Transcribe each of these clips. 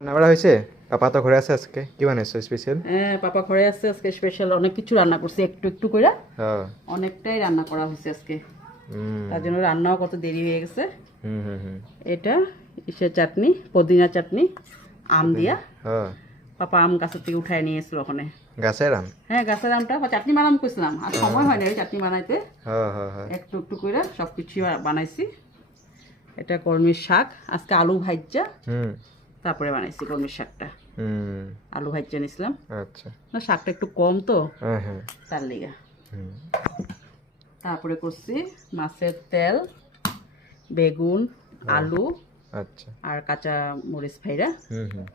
রান্নাবাড়া হয়েছে? পাপা তো ঘরে আছে আজকে, কি বানাইছো স্পেশাল? হ্যাঁ, পাপা ঘরে আছে আজকে স্পেশাল অনেক কিছু রান্না করছি একটু একটু করে। হ্যাঁ। অনেকটাই রান্না করা হয়েছে আজকে। হুম তার জন্য রান্নাও কত দেরি হয়ে গেছে। হুম হুম হুম। এটা ইসের চাটনি, পুদিনা চাটনি, আম দিয়া। হ্যাঁ। পাপা আম গাছের থেকে উঠায় নিয়ে এসেছিল ওখানে। গাছের আম? হ্যাঁ, গাছের আমটা চাটনি বানাম কইছিলাম, আর সময় হয় না ওই চাটনি বানাইতে। হ্যাঁ হ্যাঁ হ্যাঁ। একটু একটু করে সব কিছু বানাইছি। এটা কলমির শাক, আজকে আলু ভাজ্জা, হুম তারপরে বানাইছি কলমির শাকটা। হুম। আলু ভাজ্জা নিছিলাম, আচ্ছা। না শাকটা একটু কম তো হ্যাঁ হ্যাঁ। তার লিগা। হুম। তারপরে করছি মাছের তেল, বেগুন, আলু আচ্ছা। আর কাঁচা মরিচ ফাইরা, হুম হুম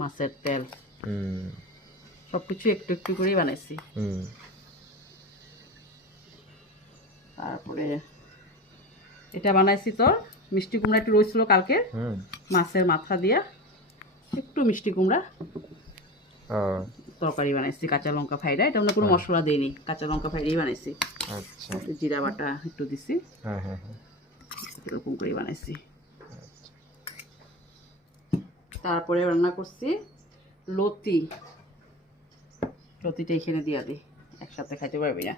মাছের তেল, হুম সব কিছু একটু একটু করেই বানাইছি। হুম। তারপরে এটা বানাইছি তোর মিষ্টি কুমড়া একটু রয়েছিল কালকে, হুম। মাছের মাথা দিয়া একটু মিষ্টি কুমড়া ও তরকারি বানাইছি, কাঁচা লঙ্কা ফাইরা। এটা আমরা কোনো মশলা দিইনি, কাঁচা লঙ্কা ফাইরাই বানাইছি। আচ্ছা। একটু জিরা বাটা একটু দিছি, হ্যাঁ হ্যাঁ হ্যাঁ। এরকম করে বানাইছি। তারপরে রান্না করছি লতি। লতিটা এখানে দিয়া দিই, একসাথে খাইতে পারবি না।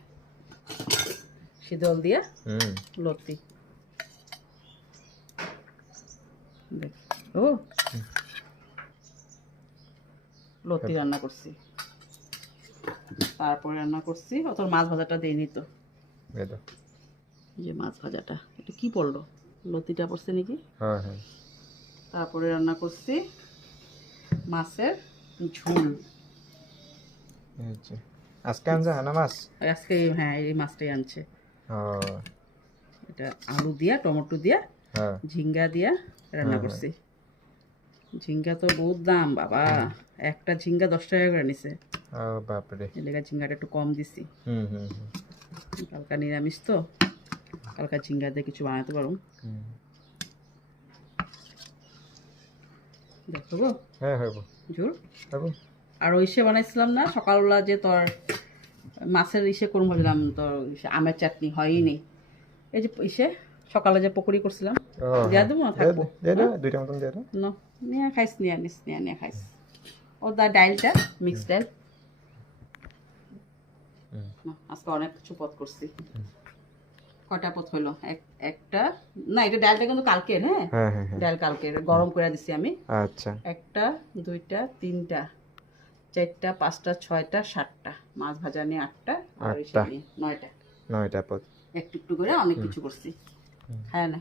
শীতল দিয়া হুম। লতি দেখ ও, লতি রান্না করছি। তারপরে রান্না করছি অত মাছ ভাজাটা দিইনি তো, এই তো। এই যে মাছ ভাজাটা, এটা কি পড়লো, লতিটা পড়ছে নাকি। হ্যাঁ হ্যাঁ। তারপরে রান্না করছি মাছের ঝোল। এই যে। আজকে আনছে হানা মাছ? আর আজকে হ্যাঁ এই মাছটাই আনছে। ও। এটা আলু দিয়া, টমেটো দিয়া, হ্যাঁ ঝিঙ্গা দিয়া রান্না হ্যাঁ, হ্যাঁ। করছি। ঝিঙ্গা তো বহুত দাম বাবা, একটা ঝিঙ্গা 10 টাকা করে নিছে। ও বাপরে। এই লেগে ঝিঙ্গাটা একটু কম দিছি। হুম হুম হুম কালকা নিরামিষ তো, কালকা ঝিঙ্গা দিয়ে কিছু বানাতে পারো। হুম। দেখো হ্যাঁ হইব। ঝোল। হইব। আর ওই ইসে বানাইছিলাম না সকালবেলা, যে তোর মাছের ইসে করুন ভাবছিলাম, তোর আমের চাটনি হয়ই নি। এই যে ইসে সকালে যে পকোড়ি করছিলাম, ও দিয়া হ্যাঁ। দেবো না থাকবো। দিয়ে দাও, দুইটা মতন দিয়ে দাও। ন নিয়ে খাইস, নিয়ে নিস, নিয়ে নিয়ে খাইস। ও দা ডাইলটা মিক্স ডাইল। হুম। আজকে অনেক কিছু পদ করছি। কয়টা পদ হইলো? একটা না, এটা ডালটা কিন্তু কালকে, হ্যাঁ হ্যাঁ হ্যাঁ হ্যাঁ। ডাল কালকে গরম করে দিছি আমি। আচ্ছা। একটা, দুইটা, তিনটা, চারটা, পাঁচটা, ছয়টা, সাতটা, মাছ ভাজা নিয়ে 8টা, আর ইসে আটটা। নিয়ে 9টা। 9টা পদ। একটু একটু করে অনেক কিছু করছি। হ্যাঁ না